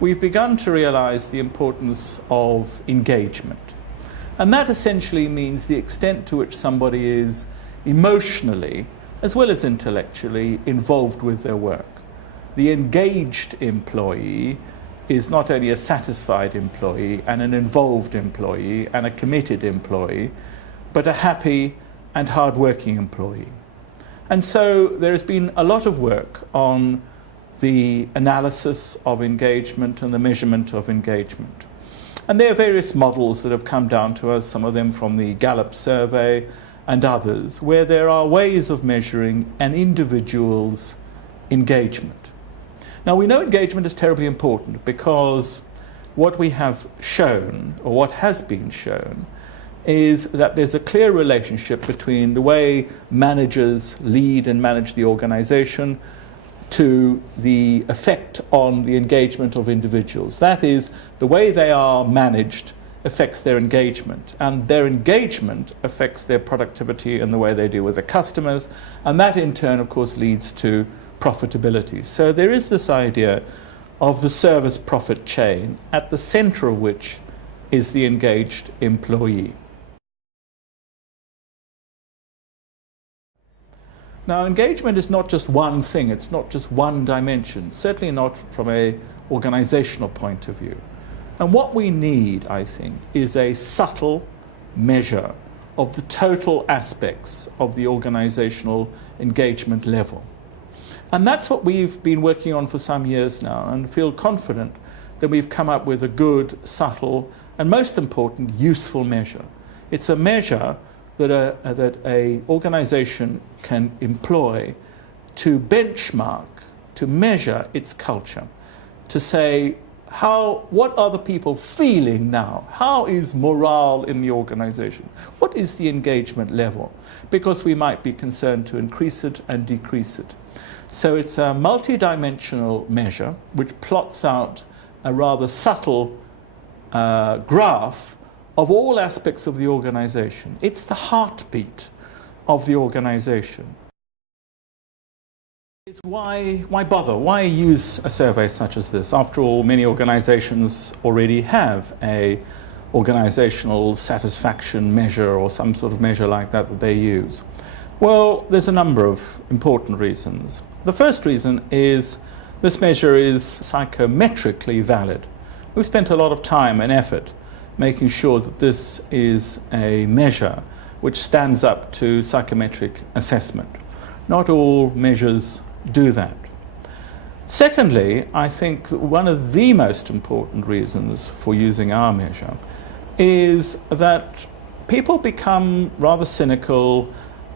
we've begun to realize the importance of engagement. And that essentially means the extent to which somebody is emotionally, as well as intellectually, involved with their work. The engaged employee is not only a satisfied employee and an involved employee and a committed employee, but a happy and hard-working employee. And so there has been a lot of work on the analysis of engagement and the measurement of engagement. And there are various models that have come down to us, some of them from the Gallup survey and others, where there are ways of measuring an individual's engagement. Now, we know engagement is terribly important because what we have shown, or what has been shown, is that there's a clear relationship between the way managers lead and manage the organization to the effect on the engagement of individuals. That is, the way they are managed affects their engagement, and their engagement affects their productivity and the way they deal with the customers, and that in turn, of course, leads to profitability. So there is this idea of the service profit chain, at the center of which is the engaged employee. Now, engagement is not just one thing, it's not just one dimension, certainly not from an organizational point of view. And what we need, I think, is a subtle measure of the total aspects of the organizational engagement level. And that's what we've been working on for some years now, and feel confident that we've come up with a good, subtle, and most important, useful measure. It's a measure that an organization can employ to benchmark, to measure its culture, to say, what are the people feeling now? How is morale in the organization? What is the engagement level? Because we might be concerned to increase it and decrease it. So it's a multi-dimensional measure which plots out a rather subtle graph of all aspects of the organization. It's the heartbeat of the organization. It's why bother? Why use a survey such as this? After all, many organizations already have a organizational satisfaction measure or some sort of measure like that they use. Well, there's a number of important reasons. The first reason is this measure is psychometrically valid. We've spent a lot of time and effort making sure that this is a measure which stands up to psychometric assessment. Not all measures do that. Secondly, I think that one of the most important reasons for using our measure is that people become rather cynical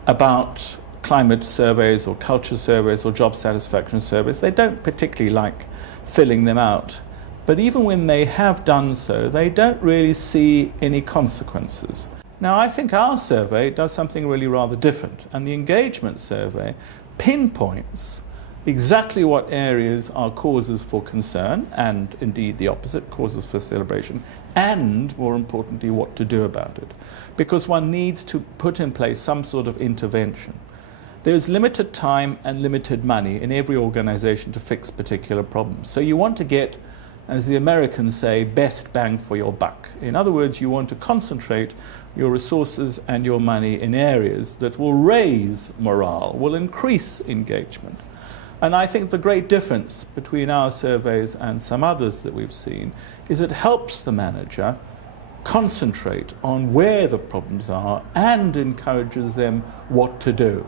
about climate surveys or culture surveys or job satisfaction surveys. They don't particularly like filling them out. But even when they have done so, they don't really see any consequences. Now, I think our survey does something really rather different, and the engagement survey pinpoints exactly what areas are causes for concern, and indeed the opposite, causes for celebration, and more importantly, what to do about it. Because one needs to put in place some sort of intervention. There's limited time and limited money in every organization to fix particular problems. So you want to get, as the Americans say, best bang for your buck. In other words, you want to concentrate your resources and your money in areas that will raise morale, will increase engagement. And I think the great difference between our surveys and some others that we've seen is it helps the manager concentrate on where the problems are and encourages them what to do.